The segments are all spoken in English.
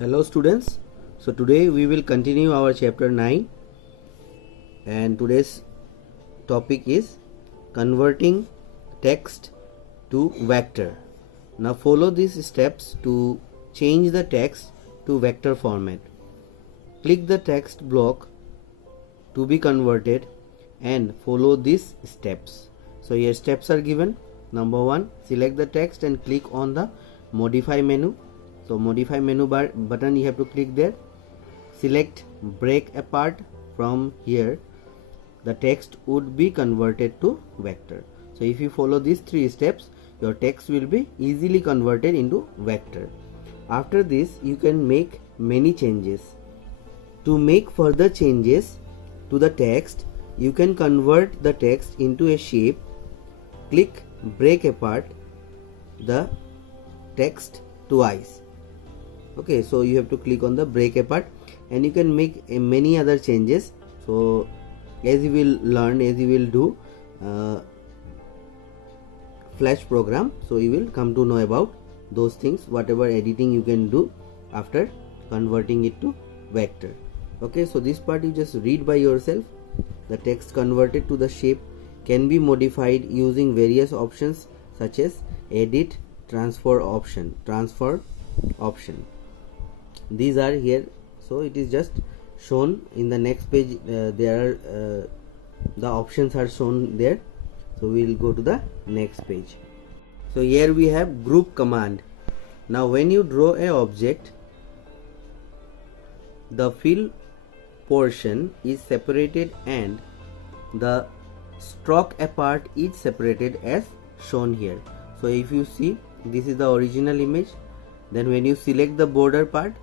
Hello students, so today we will continue our chapter 9 and today's topic is converting text to vector. Now follow these steps to change the text to vector format. Click the text block to be converted and follow these steps. So here steps are given. Number 1, select the text and click on the modify menu. So modify menu bar button, you have to click there. Select break apart. From here the text would be converted to vector. So if you follow these 3 steps, your text will be easily converted into vector. After this you can make many changes. To make further changes to the text, you can convert the text into a shape. Click break apart the text twice. Okay, so you have to click on the break apart and you can make many other changes. So as you will learn, as you will do Flash program, so you will come to know about those things, whatever editing you can do after converting it to vector. Okay, so this part you just read by yourself. The text converted to the shape can be modified using various options such as edit, transfer option. These are here, so it is just shown in the next page. There are the options are shown there. So we will go to the next page. So here we have group command. Now when you draw a object, the fill portion is separated and the stroke apart is separated as shown here. So if you see, this is the original image. Then when you select the border part,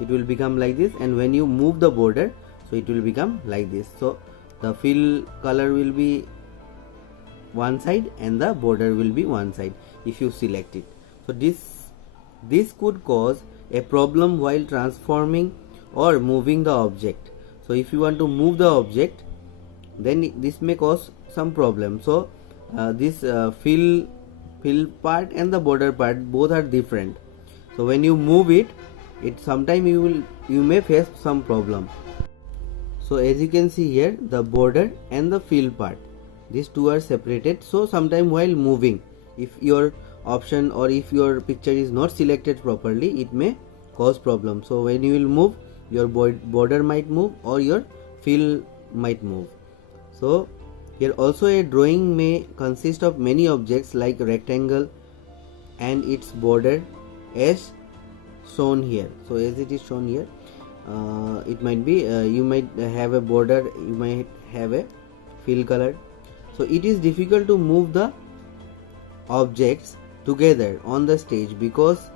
it will become like this, and when you move the border, so it will become like this. So the fill color will be one side and the border will be one side if you select it. So this could cause a problem while transforming or moving the object. So if you want to move the object, then this may cause some problem. So this fill part and the border part both are different. So when you move it sometime you may face some problem. So as you can see here, the border and the fill part, these two are separated. So sometime while moving, if your option or if your picture is not selected properly, it may cause problem. So when you will move, your border might move or your fill might move. So here also a drawing may consist of many objects like rectangle and its border as shown here. So as it is shown here, it might be you might have a border, you might have a fill color. So it is difficult to move the objects together on the stage because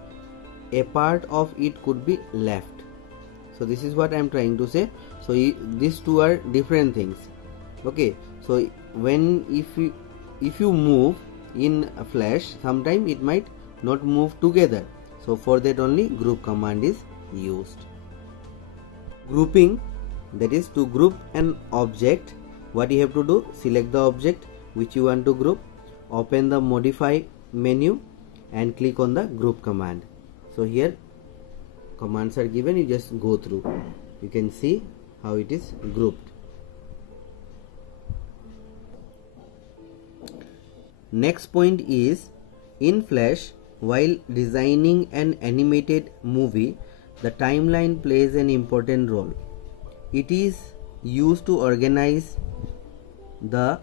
a part of it could be left. So this is what I am trying to say. So these two are different things. Okay, so when if you move in Flash, sometime it might not move together. So for that only group command is used. Grouping, that is to group an object, what you have to do, select the object which you want to group, open the modify menu and click on the group command. So here commands are given, you just go through, you can see how it is grouped. Next point is, in Flash, while designing an animated movie, the timeline plays an important role. It is used to organize the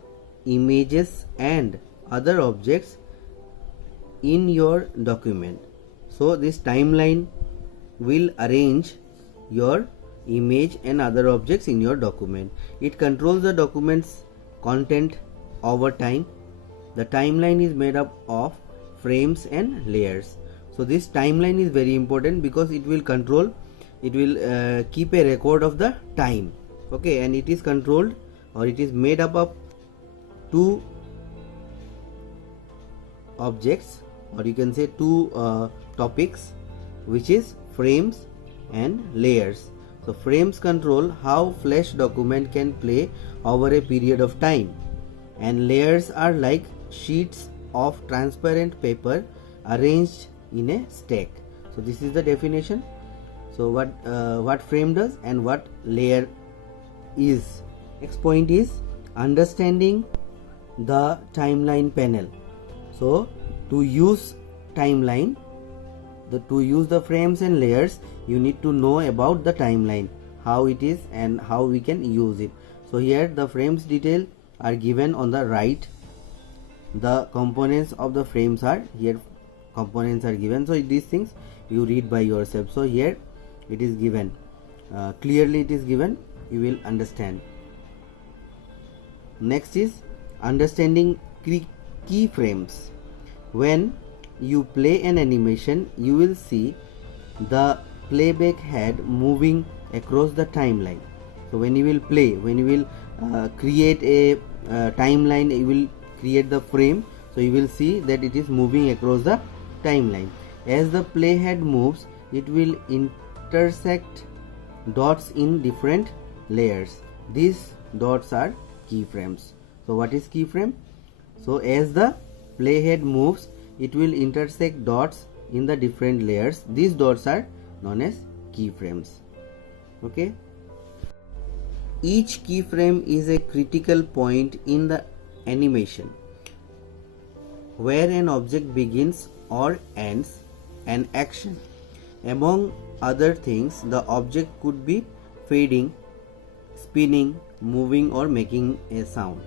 images and other objects in your document. So this timeline will arrange your image and other objects in your document. It controls the document's content over time. The timeline is made up of frames and layers. So this timeline is very important because it will control, it will keep a record of the time. Okay, and it is controlled or it is made up of 2 objects, or you can say 2 topics, which is frames and layers. So frames control how Flash document can play over a period of time, and layers are like sheets of transparent paper arranged in a stack. So this is the definition. So what frame does and what layer is. Next point is understanding the timeline panel. So to use timeline, to use the frames and layers, you need to know about the timeline, how it is and how we can use it. So here the frames detail are given on the right. The components of the frames are here, components are given. So these things you read by yourself. So here it is given, clearly it is given, you will understand. Next is understanding keyframes. When you play an animation, you will see the playback head moving across the timeline. So when you will play, when you will create a timeline, you will create the frame, so you will see that it is moving across the timeline. As the playhead moves, it will intersect dots in different layers. These dots are keyframes. So what is keyframe? So as the playhead moves, it will intersect dots in the different layers. These dots are known as keyframes. Okay. Each keyframe is a critical point in the animation where an object begins or ends an action. Among other things, the object could be fading, spinning, moving or making a sound.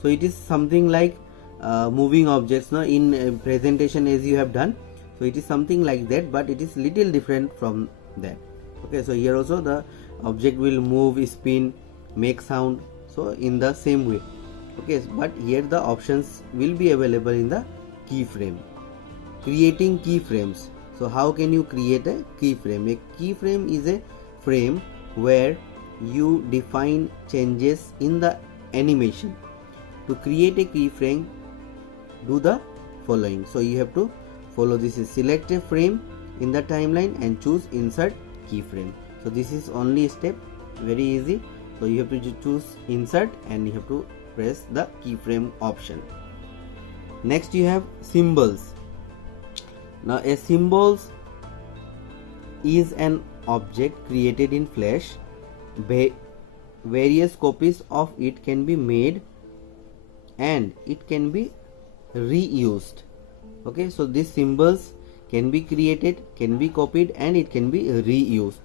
So it is something like moving objects, no, in presentation as you have done. So it is something like that, but it is little different from that. Okay, so here also the object will move, spin, make sound, so in the same way. Okay, but here the options will be available in the keyframe. Creating keyframes. So how can you create a keyframe? A keyframe is a frame where you define changes in the animation. To create a keyframe, do the following. So you have to follow this: is select a frame in the timeline and choose insert keyframe. So this is only step, very easy. So you have to choose insert and you have to press the keyframe option. Next you have symbols. Now a symbol is an object created in Flash. Various copies of it can be made and it can be reused. Okay, so these symbols can be created, can be copied and it can be reused.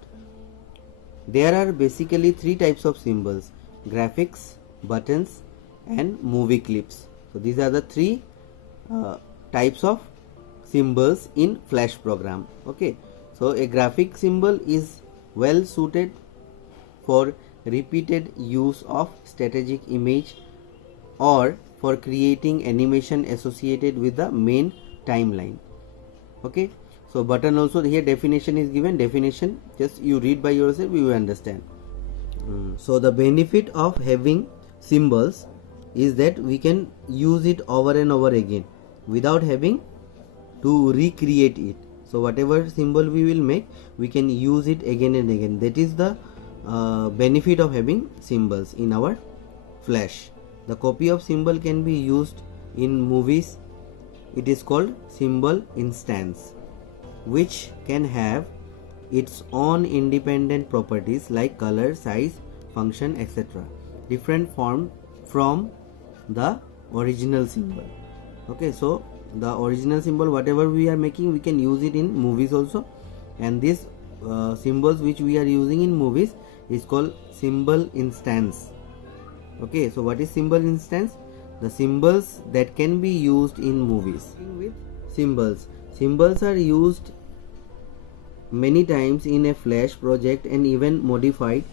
There are basically three types of symbols: graphics, buttons and movie clips. So these are the three types of symbols in Flash program. Okay, so a graphic symbol is well suited for repeated use of strategic image or for creating animation associated with the main timeline. Okay, so button also, here definition is given. Definition just you read by yourself, you will understand. So the benefit of having symbols is that we can use it over and over again without having to recreate it. So whatever symbol we will make, we can use it again and again. That is the benefit of having symbols in our Flash. The copy of symbol can be used in movies. It is called symbol instance, which can have its own independent properties like color, size, function, etc. different from the original symbol. Okay, so the original symbol whatever we are making, we can use it in movies also, and these symbols which we are using in movies is called symbol instance. Okay, so what is symbol instance? The symbols that can be used in movies. With symbols are used many times in a Flash project and even modified.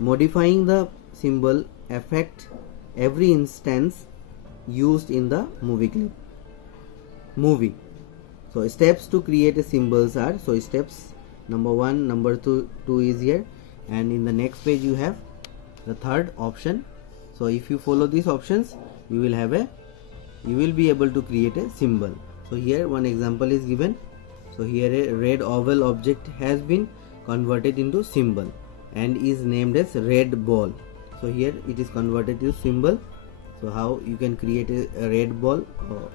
Modifying the symbol affect every instance used in the movie. So steps to create a symbols are, so steps number 1, number 2 is here, and in the next page you have the third option. So if you follow these options, you will be able to create a symbol. So here one example is given. So here a red oval object has been converted into symbol and is named as red ball. So here it is converted to symbol. So how you can create a red ball,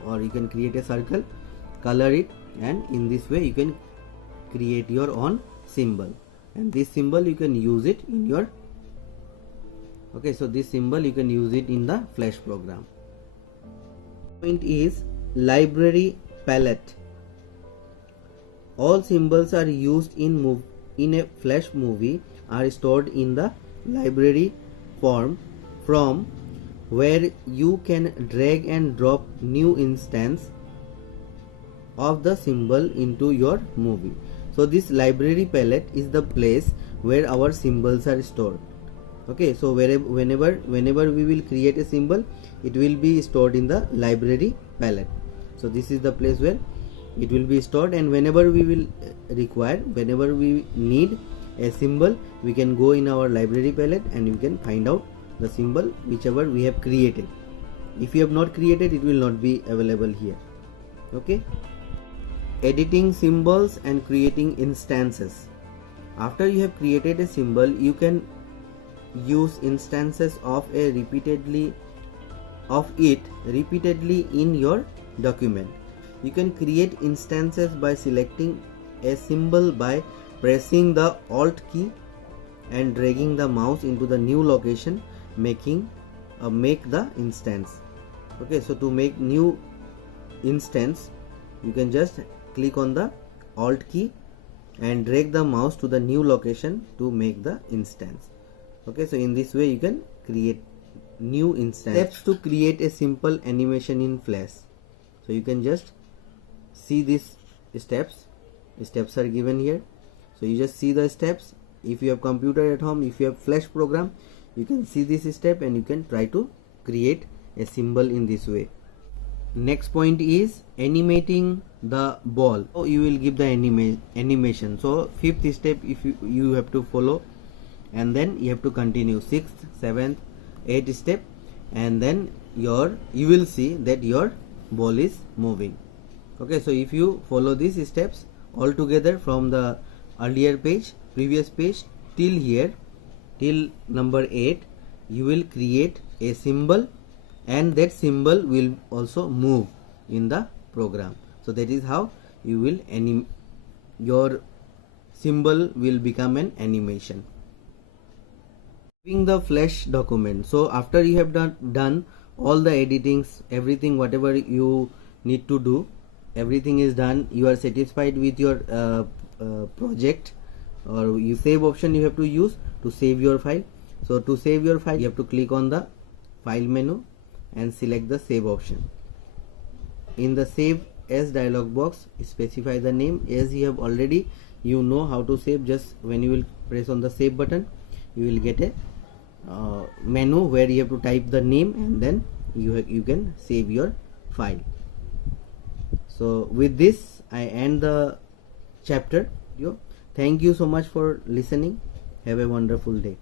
or you can create a circle, color it, and in this way you can create your own symbol, and this symbol you can use it in your so this symbol you can use it in the Flash program. Point is library palette. All symbols are used in a Flash movie are stored in the library form, from where you can drag and drop new instance of the symbol into your movie. So this library palette is the place where our symbols are stored. Okay, so whenever we will create a symbol, it will be stored in the library palette. So this is the place where it will be stored, and whenever we will require, whenever we need a symbol, we can go in our library palette and we can find out the symbol whichever we have created. If you have not created, it will not be available here. Okay, editing symbols and creating instances. After you have created a symbol, you can use instances of it repeatedly in your document. You can create instances by selecting a symbol by pressing the Alt key and dragging the mouse into the new location, make the instance. Okay, so to make new instance, you can just click on the Alt key and drag the mouse to the new location to make the instance. Okay, so in this way you can create new instance. Steps to create a simple animation in Flash. So you can just see these steps. Steps are given here. So you just see the steps. If you have computer at home, if you have Flash program, you can see this step and you can try to create a symbol in this way. Next point is animating the ball. So you will give the animation. So fifth step if you have to follow, and then you have to continue 6th, 7th, 8th step, and then you will see that your ball is moving. Okay, so if you follow these steps all together from the earlier page, previous page till here, till number 8, you will create a symbol, and that symbol will also move in the program. So that is how you will your symbol will become an animation. Saving the Flash document. So after you have done all the editings, everything, whatever you need to do, everything is done, you are satisfied with your project, or you save option you have to use to save your file. So to save your file, you have to click on the file menu and select the save option. In the save as dialog box, specify the name. As you have already know how to save, just when you will press on the save button, you will get a menu where you have to type the name, and then you can save your file. So with this I end the chapter. Thank you so much for listening. Have a wonderful day.